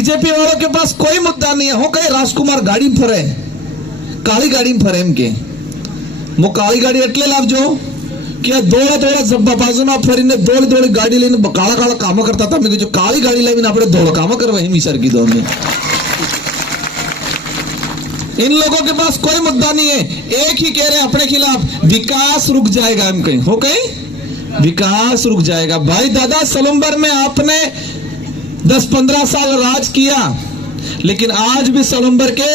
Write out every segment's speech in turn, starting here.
BJP वालों के पास कोई मुद्दा नहीं है। हो कहीं राजकुमार गाड़ी में फरे, काली गाड़ी में फरे एम के वो काली गाड़ी એટલે લાવજો કે દોડા દોડા બાજુમાં ફરીને દોડી દોડી ગાડી લઈને કાળા કાળા કામ કરતા હતા। મેં કીધું કાળી ગાડી લાવીને આપણે દોડો કામ કરવા એમ સર કીધું हमने। इन लोगों के पास कोई मुद्दा नहीं है, एक ही कह रहे हैं अपने खिलाफ विकास रुक जाएगा। हम कहीं हो कहीं विकास रुक जाएगा। भाई दादा सलूम्बर में आपने 10-15 साल राज किया, लेकिन आज भी सलूम्बर के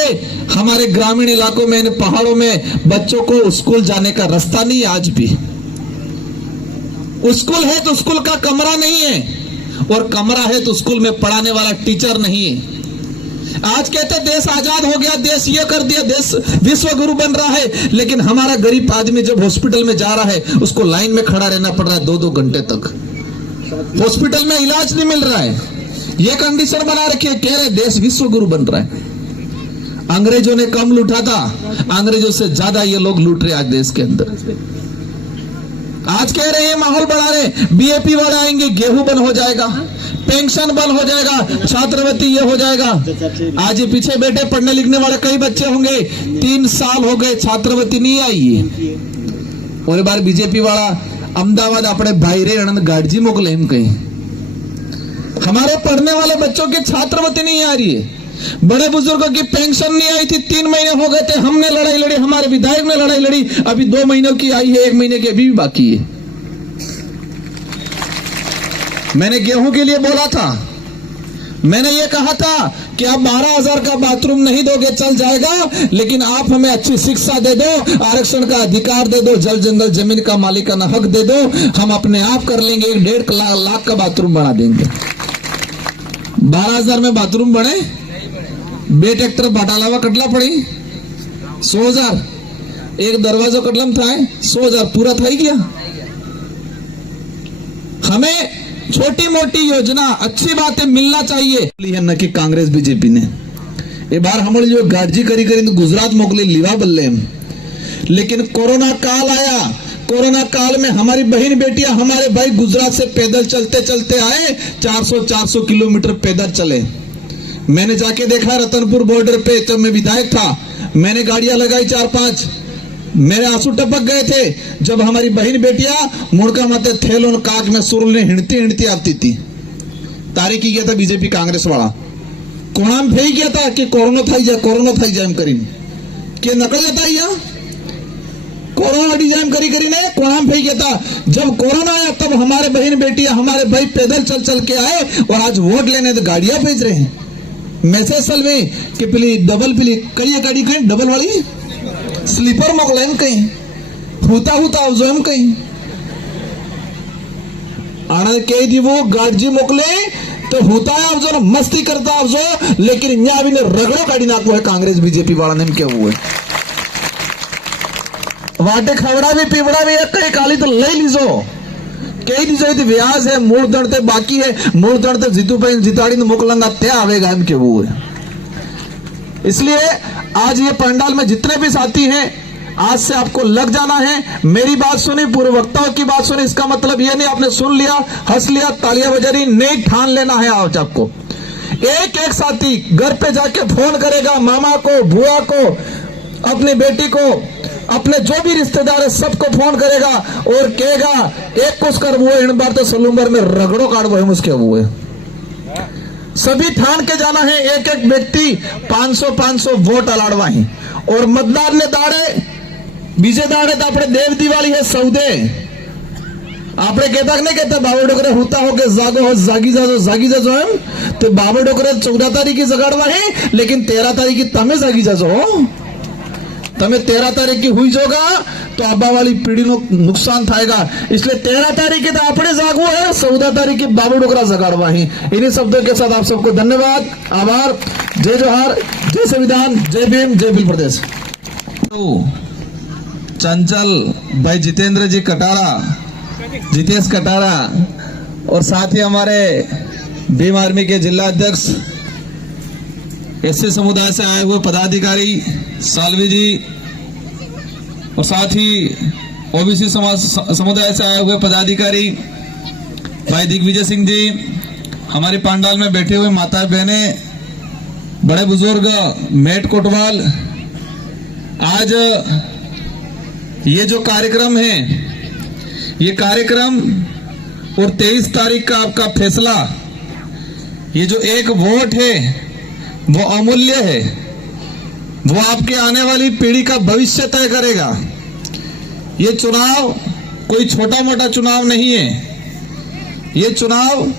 हमारे ग्रामीण इलाकों में, इन पहाड़ों में बच्चों को स्कूल जाने का रास्ता नहीं है। आज भी स्कूल है तो स्कूल का कमरा नहीं है, और कमरा है तो स्कूल में पढ़ाने वाला टीचर नहीं है। आज कहते देश आजाद हो गया, देश ये कर दिया, देश विश्व गुरु बन रहा है, लेकिन हमारा गरीब आदमी जब हॉस्पिटल में जा रहा है उसको लाइन में खड़ा रहना पड़ रहा है 2-2 घंटे तक। हॉस्पिटल में इलाज नहीं मिल रहा है। ये कंडीशन बना रखी है, कह रहे देश विश्व गुरु बन रहा है। अंग्रेजों ने कम लूटा था, अंग्रेजों से ज्यादा ये लोग लूट रहे आज देश के अंदर। आज कह रहे हैं माहौल बढ़ा रहे, बीएपी वाले आएंगे गेहूं बंद हो जाएगा, पेंशन बंद हो जाएगा, छात्रवृत्ति ये हो जाएगा। आज ये पीछे बैठे पढ़ने लिखने वाले कई बच्चे होंगे, 3 साल हो गए छात्रवृत्ति नहीं आई है। और बार बीजेपी वाला अहमदाबाद अपने भाईरे आनंद गाड़जी मोकले हम कहीं। हमारे पढ़ने वाले बच्चों की छात्रवृत्ति नहीं आ रही है, बड़े बुजुर्गों की पेंशन नहीं आई थी, 3 महीने हो गए थे, हमने लड़ाई लड़ी, हमारे विधायक ने लड़ाई लड़ी, अभी 2 महीनों की आई है, 1 महीने की अभी भी बाकी है। मैंने गेहूं के लिए बोला था, मैंने ये कहा था कि आप 12,000 का बाथरूम नहीं दोगे चल जाएगा, लेकिन आप हमें अच्छी शिक्षा दे दो, आरक्षण का अधिकार दे दो, जल जंगल जमीन का मालिकाना हक दे दो, हम अपने आप कर लेंगे, 1.5 लाख का बाथरूम बना देंगे। 12,000 में बाथरूम बने, 2 ट्रैक्टर बाटालावा कटला पड़ी, 100,000 एक दरवाजा कटलम था, 100,000 पूरा था ही गया। हमें छोटी मोटी योजना अच्छी बातें मिलना चाहिए, न कि कांग्रेस बीजेपी ने ये बार हम जो गार्जी करी करी गुजरात मोकले लीवा बल्ले। लेकिन कोरोना काल आया, कोरोना काल में हमारी बहन बेटियां, हमारे भाई गुजरात से पैदल चलते चलते आए, 400 किलोमीटर पैदल चले। मैंने जाके देखा रतनपुर बॉर्डर पे, जब मैं विधायक था मैंने गाड़ियां लगाई 4-5, मेरे आंसू टपक गए थे जब हमारी बहन बेटियां मुड़का माते थेलों काक में सुरुल ने हिंडती हिंडती आती थी। तारीख की गया था बीजेपी कांग्रेस वाला कोणाम फेंक गया था कि कोरोना थाई जाए करीन के नकल जाता है, कोरोना डिजाइन करी करी ने कोणाम फेंक गया था। जब कोरोना आया तब हमारे बहन बेटियां, हमारे भाई पैदल चल चल के आए, और आज वोट लेने तो गाड़ियां भेज रहे हैं। मैसेज सल में कि पीली डबल पीली कई गाड़ी कहीं डबल वाली स्लीपर मोकलाइन कहीं हुता आवजो एम कहीं आनंद कह दी वो गाड़ी मोकले तो हुता आवजो ना मस्ती करता आवजो, लेकिन यहाँ भी ने रगड़ो गाड़ी नाको है कांग्रेस बीजेपी वाला ने क्या हुआ है। वाटे खवड़ा भी पीवड़ा भी है, कई काली तो ले लीजो, कई दीजो थी व्याज है, मूल दंडते बाकी है, मूल दंडते जीतू पे जिताड़ी ने मोकलंगा त्या आवेगा हम क्या वो है। इसलिए आज ये पंडाल में जितने भी साथी हैं, आज से आपको लग जाना है। मेरी बात सुनी, पूर्व वक्ताओं की बात सुनी, इसका मतलब ये नहीं आपने सुन लिया, हंस लिया, तालियां बजारी नहीं, ठान लेना है आज आपको। एक एक साथी घर पे जाके फोन करेगा, मामा को, बुआ को, अपनी बेटी को, अपने जो भी रिश्तेदार है सबको फोन करेगा और कहेगा एक कुछ कर वो इन बार तो सलूम्बर में रगड़ो काट वो है मुझके वो है। सभी ठान के जाना है, एक एक व्यक्ति 500 वोट अलाड़वा है, और मतदार ने दाड़े बीजे दाड़े तो अपने देव दिवाली है सौदे। आपने कहता नहीं कहता बाबा डोकरे होता हो के जागो हो जागी जाजो हम तो बाबा डोकरे 14 तारीख की जगाड़वा है, लेकिन 13 तारीख की तमें जागी जाजो हो, तमें 13 तारीख की हुई जोगा तो आबा वाली पीढ़ी नो नुकसान थाएगा। इसलिए 13 तारीख के तो अपने जागो है, 14 तारीख की बाबू डोकरा जगाड़वा ही। इन्हीं शब्दों के साथ आप सबको धन्यवाद, आभार, जय जोहार, जय संविधान, जय भीम, जय भील प्रदेश। चंचल भाई जितेंद्र जी कटारा, जितेश कटारा, और साथ ही हमारे भीम आर्मी के जिला अध्यक्ष एससी समुदाय से आए हुए पदाधिकारी सालवी जी, और साथ ही ओबीसी समुदाय से आए हुए पदाधिकारी भाई दिग्विजय सिंह जी, हमारे पंडाल में बैठे हुए माता बहनें, बड़े बुजुर्ग मेट कोटवाल, आज ये जो कार्यक्रम है, ये कार्यक्रम और 23 तारीख का आपका फैसला, ये जो एक वोट है वो अमूल्य है, वो आपके आने वाली पीढ़ी का भविष्य तय करेगा। ये चुनाव कोई छोटा मोटा चुनाव नहीं है, ये चुनाव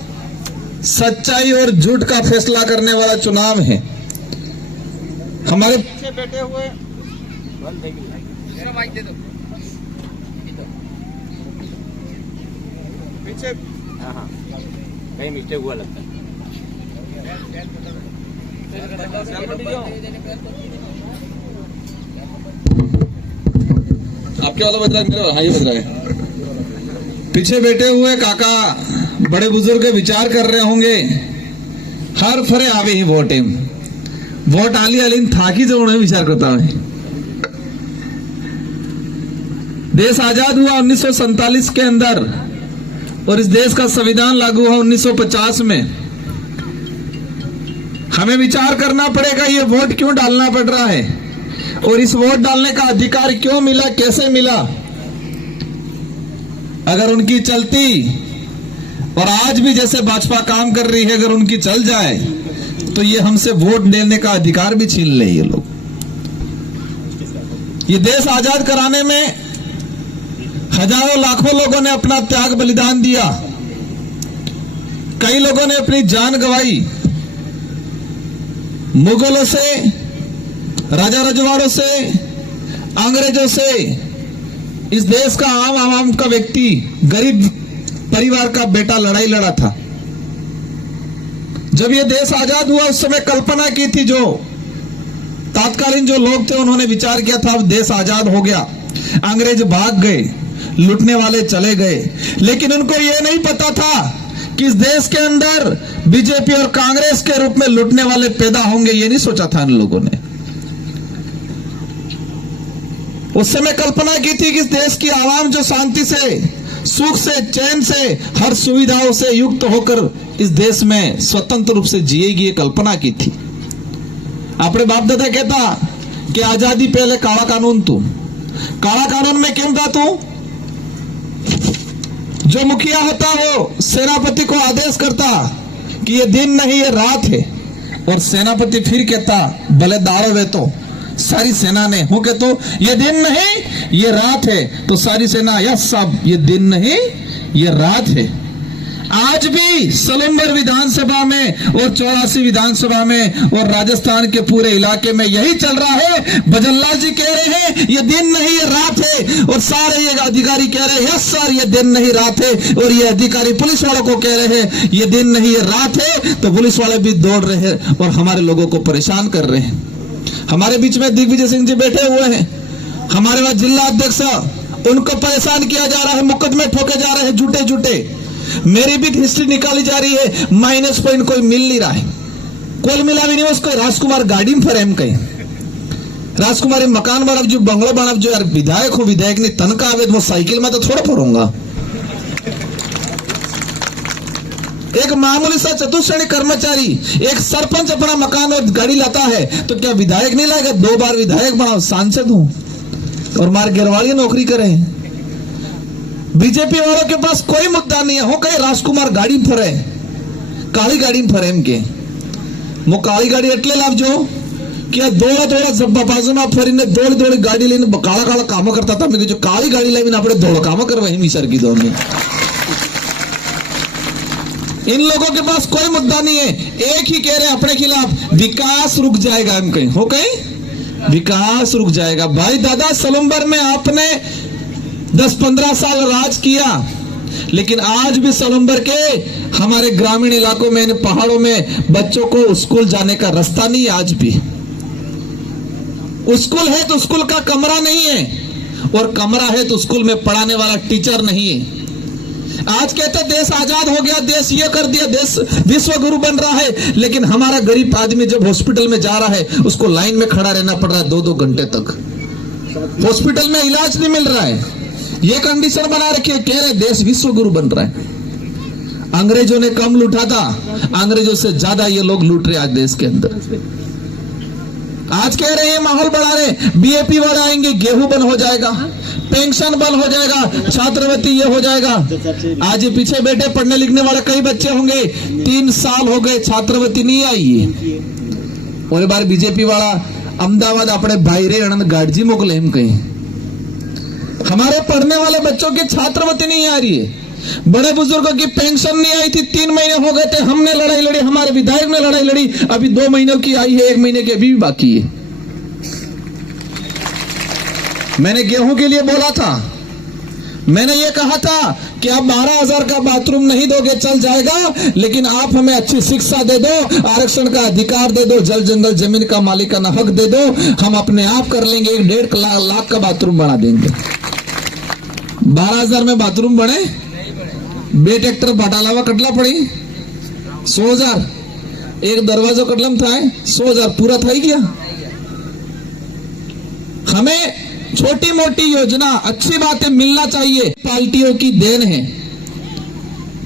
सच्चाई और झूठ का फैसला करने वाला चुनाव है। हमारे पीछे बैठे हुए पीछे कहीं मिस्टेक हुआ लगता है। आपके वाला बज रहा है, मेरा हाँ ये बज रहा है। पीछे बैठे हुए काका बड़े बुजुर्ग विचार कर रहे होंगे, हर फरे आवे ही वोट आली आली थाकी जो विचार करता है। देश आजाद हुआ 1947 के अंदर और इस देश का संविधान लागू हुआ 1950 में। हमें विचार करना पड़ेगा ये वोट क्यों डालना पड़ रहा है और इस वोट डालने का अधिकार क्यों मिला, कैसे मिला। अगर उनकी चलती और आज भी जैसे भाजपा काम कर रही है, अगर उनकी चल जाए तो ये हमसे वोट देने का अधिकार भी छीन ले ये लोग। ये देश आजाद कराने में हजारों लाखों लोगों ने अपना त्याग बलिदान दिया, कई लोगों ने अपनी जान गंवाई। मुगलों से, राजा रजवाड़ों से, अंग्रेजों से इस देश का आम आवाम का व्यक्ति, गरीब परिवार का बेटा लड़ाई लड़ा था। जब ये देश आजाद हुआ उस समय कल्पना की थी, जो तात्कालीन जो लोग थे उन्होंने विचार किया था अब देश आजाद हो गया, अंग्रेज भाग गए, लूटने वाले चले गए। लेकिन उनको ये नहीं पता था कि इस देश के अंदर बीजेपी और कांग्रेस के रूप में लूटने वाले पैदा होंगे, ये नहीं सोचा था इन लोगों ने। उस समय कल्पना की थी कि इस देश की आवाम जो शांति से, सुख से, चैन से, हर सुविधाओं से युक्त होकर इस देश में स्वतंत्र रूप से जिएगी, ये कल्पना की थी। अपने बाप दादा कहता कि आजादी पहले काला कानून तू, काला कानून में क्यों था तू? जो मुखिया होता हो सेनापति को आदेश करता कि ये दिन नहीं ये रात है, और सेनापति फिर कहता भले दाड़ो वे तो सारी सेना ने हो के तो ये दिन नहीं ये रात है, तो सारी सेना यस साहब ये दिन नहीं ये रात है। आज भी सलंबर विधानसभा में और 84 विधानसभा में और राजस्थान के पूरे इलाके में यही चल रहा है। भजनलाल जी कह रहे हैं ये दिन नहीं ये रात है, और सारे ये अधिकारी कह रहे हैं यस सर ये दिन नहीं रात है, और ये अधिकारी पुलिस वालों को कह रहे हैं ये दिन नहीं ये रात है, तो पुलिस वाले भी दौड़ रहे हैं और हमारे लोगों को परेशान कर रहे हैं। हमारे बीच में दिग्विजय सिंह जी बैठे हुए हैं, हमारे वहां जिला अध्यक्ष, उनको परेशान किया जा रहा है, मुकदमे ठोके जा रहे हैं झूठे झूठे। मेरी भी हिस्ट्री निकाली जा रही है, माइनस पॉइंट कोई मिल नहीं रहा है, कोई मिला भी नहीं। उसको राजकुमार गाड़ी में फरेम कहीं राजकुमारी मकान बनाव जो बंगलो बनाव जो यार विधायक हो, विधायक ने तनखा आवे वो साइकिल में तो थोड़ा फरूंगा। एक मामूली सा चतुश्रेणी कर्मचारी, एक सरपंच अपना मकान और गाड़ी लाता है तो क्या विधायक नहीं लाएगा? 2 बार विधायक बनाओ, सांसद हूं और मार गिरवाड़ी नौकरी करें। बीजेपी वालों के पास कोई मुद्दा नहीं है, हो कहीं राजकुमार गाड़ी में फरे, काली गाड़ी में फरे के वो काली गाड़ी एटले लावजो क्या दौड़ा बाजूમાં ફરીને દોડી ગાડી લઈને કાળા કાળા કામો કરતા હતા। મેં કીધું કાળી ગાડી લાવીને આપણે દોડ કામો કરવા એમ સર કીધું અમને। इन लोगों के पास कोई मुद्दा नहीं है, एक ही कह रहे अपने खिलाफ विकास रुक जाएगा, हम कहीं हो कहीं विकास रुक जाएगा। भाई दादा सलुम्बर में आपने 10-15 साल राज किया, लेकिन आज भी सलुम्बर के हमारे ग्रामीण इलाकों में, पहाड़ों में बच्चों को स्कूल जाने का रास्ता नहीं है। आज भी स्कूल है तो स्कूल का कमरा नहीं है, और कमरा है तो स्कूल में पढ़ाने वाला टीचर नहीं है। आज कहते देश आजाद हो गया, देश ये कर दिया, देश विश्व गुरु बन रहा है, लेकिन हमारा गरीब आदमी जब हॉस्पिटल में जा रहा है उसको लाइन में खड़ा रहना पड़ रहा है 2-2 घंटे तक, हॉस्पिटल में इलाज नहीं मिल रहा है। ये कंडीशन बना रखी है, कह रहे देश विश्व गुरु बन रहा है। अंग्रेजों ने कम लूटा था, अंग्रेजों से ज्यादा ये लोग लूट रहे आज देश के अंदर। आज कह रहे हैं माहौल बढ़ा रहे, बीएपी वाले आएंगे गेहूं बंद हो जाएगा, पेंशन बंद हो जाएगा, छात्रवृत्ति ये हो जाएगा। आज ये पीछे बैठे पढ़ने लिखने वाले कई बच्चे होंगे, 3 साल हो गए छात्रवृत्ति नहीं आई है। और एक बार बीजेपी वाला अहमदाबाद अपने भाईरे आनंद गाड़जी मोकले हम कहीं, हमारे पढ़ने वाले बच्चों की छात्रवृत्ति नहीं आ रही है, बड़े बुजुर्गों की पेंशन नहीं आई थी, 3 महीने हो गए थे, हमने लड़ाई लड़ी, हमारे विधायक ने लड़ाई लड़ी, अभी 2 महीनों की आई है, 1 महीने की अभी भी बाकी है। मैंने गेहूं के लिए बोला था, मैंने ये कहा था कि आप 12,000 का बाथरूम नहीं दोगे चल जाएगा, लेकिन आप हमें अच्छी शिक्षा दे दो, आरक्षण का अधिकार दे दो, जल जंगल जमीन का मालिकाना हक दे दो, हम अपने आप कर लेंगे, 1.5 लाख का बाथरूम बना देंगे। 12,000 में बाथरूम बने, 2 ट्रैक्टर बटालावा कटला पड़ी, 100,000 एक दरवाजा कटलम था, 100,000 पूरा था ही गया। हमें छोटी मोटी योजना अच्छी बातें मिलना चाहिए, पार्टियों की देन है।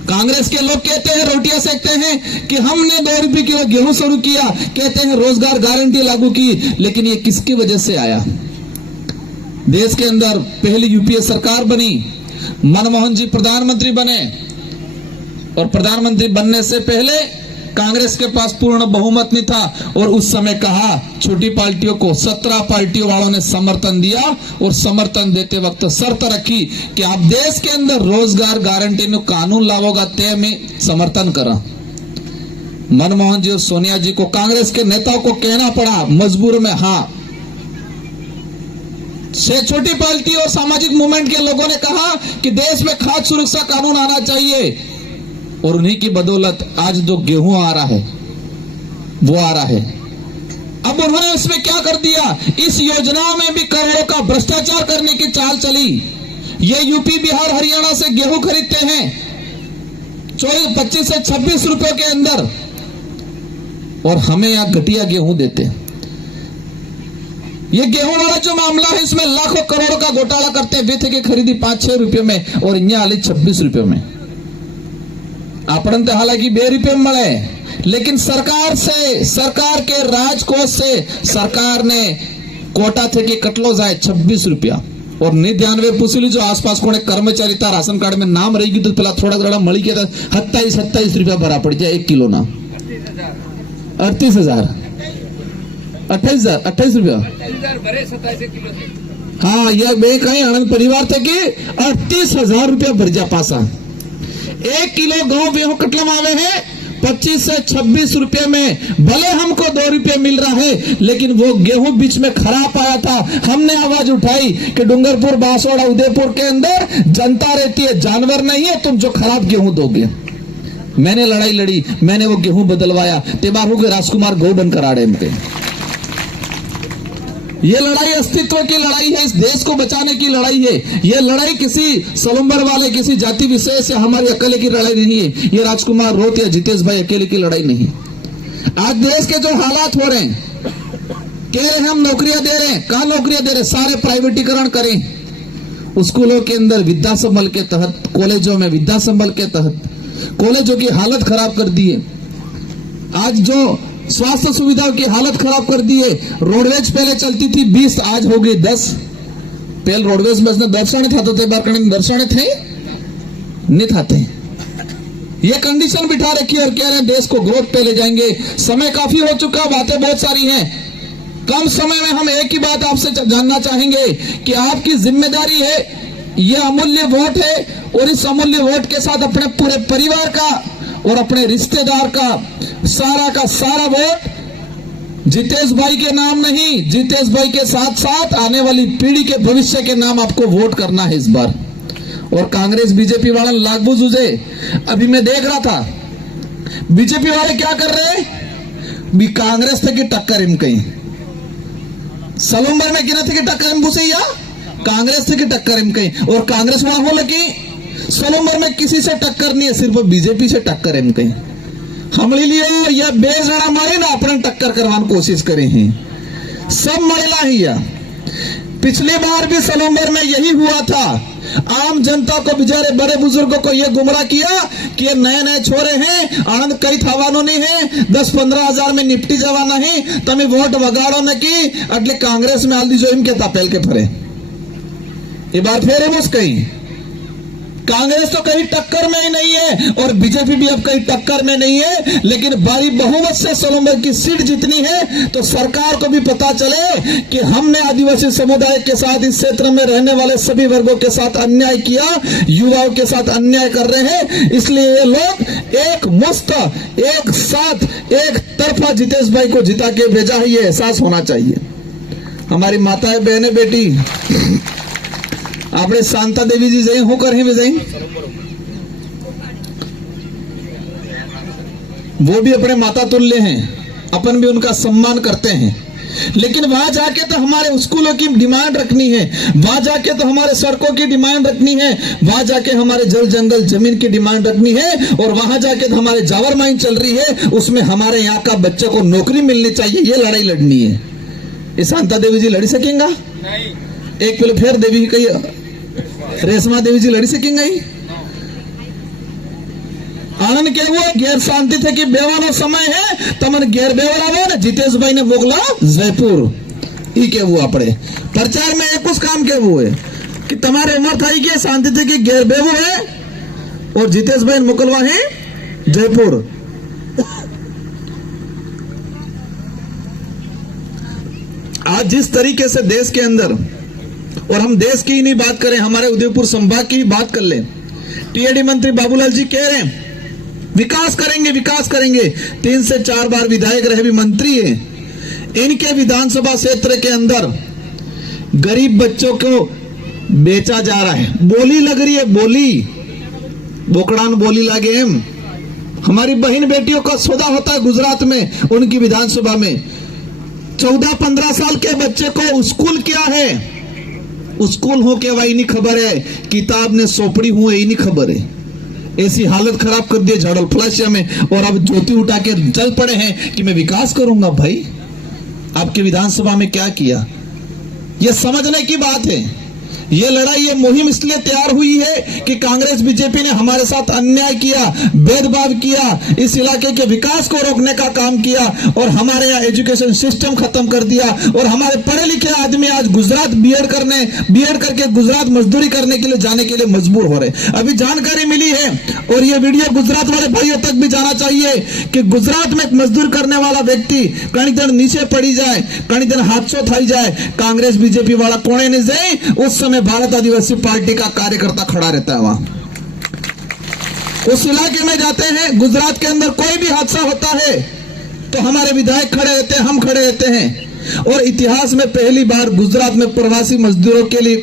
कांग्रेस के लोग कहते हैं, रोटियां सेकते हैं कि हमने 2 रुपए किलो गेहूं शुरू किया, कहते हैं रोजगार गारंटी लागू की, लेकिन ये किसकी वजह से आया? देश के अंदर पहली यूपीए सरकार बनी, मनमोहन जी प्रधानमंत्री बने, और प्रधानमंत्री बनने से पहले कांग्रेस के पास पूर्ण बहुमत नहीं था, और उस समय कहा छोटी पार्टियों को 17 पार्टियों वालों ने समर्थन दिया, और समर्थन देते वक्त शर्त रखी कि आप देश के अंदर रोजगार गारंटी में कानून लाओगा, ते में समर्थन करा। मनमोहन जी और सोनिया जी को, कांग्रेस के नेताओं को कहना पड़ा मजबूर में हाँ। से छोटी पार्टी और सामाजिक मूवमेंट के लोगों ने कहा कि देश में खाद्य सुरक्षा कानून आना चाहिए, और उन्हीं की बदौलत आज जो गेहूं आ रहा है वो आ रहा है। अब उन्होंने इसमें क्या कर दिया, इस योजनाओं में भी करोड़ों का भ्रष्टाचार करने की चाल चली। ये यूपी बिहार हरियाणा से गेहूं खरीदते हैं 25 से 26 रुपए के अंदर, और हमें यहां घटिया गेहूं देते हैं। ये गेहूं वाला जो मामला है, इसमें लाखों करोड़ों का घोटाला करते हैं, बेथे की खरीदी 5-6 रुपए में, और यहाँ आली 26 रुपए में। आपण तो हालांकि 2 रुपए में मिले, लेकिन सरकार से, सरकार के राजकोष से सरकार ने कोटा थे कि कटलो जाए 26 रुपया, और 99 पूछली जो आसपास कोने कर्मचारी था राशन कार्ड में नाम रहेगी तो पहला थोड़ा थोड़ा मળી के 27 रुपया भरा पड़ जाए 1 किलो ना, 38,000 28 रुपया। हाँ, यह बे कहीं आनंद परिवार थे कि 38,000 रुपया भर जा पासा। 1 किलो गेहूं गेहूं कटलम आवे है 25 से 26 रुपए में, भले हमको 2 रुपए मिल रहा है, लेकिन वो गेहूं बीच में खराब आया था। हमने आवाज उठाई कि डूंगरपुर, बांसवाड़ा, उदयपुर के अंदर जनता रहती है, जानवर नहीं है, तुम जो खराब गेहूं दोगे। मैंने लड़ाई लड़ी, मैंने वो गेहूं बदलवाया, तेबारू के राजकुमार गौ बनकर आड़े में। ये लड़ाई अस्तित्व की लड़ाई है, इस देश को बचाने की लड़ाई है। ये लड़ाई किसी सलूम्बर वाले, किसी जाति विशेष से हमारी अकेले की लड़ाई नहीं है। ये राजकुमार रोत या जितेश भाई अकेले की लड़ाई नहीं। आज देश के जो हालात हो रहे हैं, कह रहे हैं हम नौकरियां दे रहे हैं, कहां नौकरियां दे रहे हैं? सारे प्राइवेटीकरण करें। स्कूलों के अंदर विद्या संबल के तहत, कॉलेजों में विद्या संबल के तहत कॉलेजों की हालत खराब कर दी है। आज जो स्वास्थ्य सुविधाओं की हालत खराब कर दी है। रोडवेज पहले चलती थी 20, आज हो गई 10। पहले रोडवेज में दर्शन था तो दर्शन थे नहीं थाते। ये कंडीशन बिठा रखी और कह रहे हैं देश को ग्रोथ पे ले जाएंगे। समय काफी हो चुका, बातें बहुत सारी हैं। कम समय में हम एक ही बात आपसे जानना चाहेंगे कि आपकी जिम्मेदारी है, ये अमूल्य वोट है, और इस अमूल्य वोट के साथ अपने पूरे परिवार का और अपने रिश्तेदार का सारा वोट जितेश भाई के नाम नहीं, जितेश भाई के साथ साथ आने वाली पीढ़ी के भविष्य के नाम आपको वोट करना है इस बार। और कांग्रेस बीजेपी वाले लागू जुझे, अभी मैं देख रहा था बीजेपी वाले क्या कर रहे हैं, कांग्रेस थे कि टक्कर इन कहीं सलूम्बर में गिना थे कि टक्कर इन भूसे, या कांग्रेस थे कि टक्कर इन कहीं, और कांग्रेस वहां हो लगी सलूम्बर में किसी से टक्कर नहीं है, सिर्फ बीजेपी से टक्कर है कहीं। हमले लिए यह बेजड़ा मारे ना अपने टक्कर करवाने कोशिश करे हैं, सब महिला ही। पिछली बार भी सलूम्बर में यही हुआ था आम जनता को, बेचारे बड़े बुजुर्गों को ये गुमराह किया कि ये नए नए छोरे हैं, आनंद कई थवानो नहीं है, 10-15 हजार में निपटी जवा नहीं, तमी वोट वगाड़ो न की अटले कांग्रेस में आल दीजो इनके तापेल के फरे। ये बार फिर है कहीं कांग्रेस तो कहीं टक्कर में ही नहीं है और बीजेपी भी अब कहीं टक्कर में नहीं है, लेकिन भारी बहुमत से सोलंबर की सीट जितनी है तो सरकार को भी पता चले कि हमने आदिवासी समुदाय के साथ, इस क्षेत्र में रहने वाले सभी वर्गों के साथ अन्याय किया, युवाओं के साथ अन्याय कर रहे हैं। इसलिए ये लोग एक मुश्त, एक साथ, एक तरफा जितेश भाई को जिता के भेजा है, ये एहसास होना चाहिए। हमारी माताएं, बहनें, बेटी, आपने शांता देवी जी जय होकर ही विजयी, वो भी अपने माता तुल्य हैं, अपन भी उनका सम्मान करते हैं, लेकिन वहां जाके तो हमारे स्कूलों की डिमांड रखनी है, वहां जाके तो हमारे सड़कों की डिमांड रखनी है, वहां जाके हमारे जल जंगल जमीन की डिमांड रखनी है, और वहां जाके तो हमारे जावर माइन चल रही है, उसमें हमारे यहाँ का बच्चे को नौकरी मिलनी चाहिए, ये लड़ाई लड़नी है। ये शांता देवी जी लड़ी सकेंगा? नहीं। एक पहले फिर देवी कही रेशमा देवी जी लड़ी सकेंगे? आनंद के वो गैर शांति थे कि बेवानो समय है तमन गैर बेवरावो ने जितेश भाई ने मोकला जयपुर ई के वो अपने प्रचार में एक उस काम के वो है कि तुम्हारे उम्र था कि शांति थे कि गैर बेवो है और जितेश भाई मोकलवा है जयपुर। आज जिस तरीके से देश के अंदर, और हम देश की ही नहीं बात करें, हमारे उदयपुर संभाग की ही बात कर लें, टीएडी मंत्री बाबूलाल जी कह रहे हैं विकास करेंगे, विकास करेंगे, 3 से 4 बार विधायक रहे, भी मंत्री हैं। इनके विधानसभा क्षेत्र के अंदर गरीब बच्चों को बेचा जा रहा है, बोली लग रही है, बोली बोकड़ान बोली लागे हम। हमारी बहन बेटियों का सौदा होता है गुजरात में, उनकी विधानसभा में 14-15 साल के बच्चे को स्कूल क्या है, स्कूल हो के वही नहीं खबर है, किताब ने सोपड़ी हुए ही नहीं खबर है। ऐसी हालत खराब कर दी झाड़ल फ्लाशिया में, और अब ज्योति उठा के चल पड़े हैं कि मैं विकास करूंगा। भाई आपके विधानसभा में क्या किया, यह समझने की बात है। ये लड़ाई, ये मुहिम इसलिए तैयार हुई है कि कांग्रेस बीजेपी ने हमारे साथ अन्याय किया, भेदभाव किया, इस इलाके के विकास को रोकने का काम किया, और हमारे यहाँ एजुकेशन सिस्टम खत्म कर दिया, और हमारे पढ़े लिखे आदमी आज गुजरात बीएड करके गुजरात मजदूरी करने के लिए जाने के लिए मजबूर हो रहे। अभी जानकारी मिली है, और ये वीडियो गुजरात वाले भाइयों तक भी जाना चाहिए कि गुजरात में मजदूर करने वाला व्यक्ति कहीं दिन नीचे पड़ी जाए, कहीं दिन हादसों थाई जाए, कांग्रेस बीजेपी वाला कोने नहीं जाए, उस समय भारत आदिवासी पार्टी का कार्यकर्ता खड़ा रहता है। वहां उस इलाके में जाते हैं, गुजरात के अंदर कोई भी हादसा होता है तो हमारे विधायक खड़े रहते हैं, हम खड़े रहते हैं। और इतिहास में पहली बार गुजरात में प्रवासी मजदूरों के लिए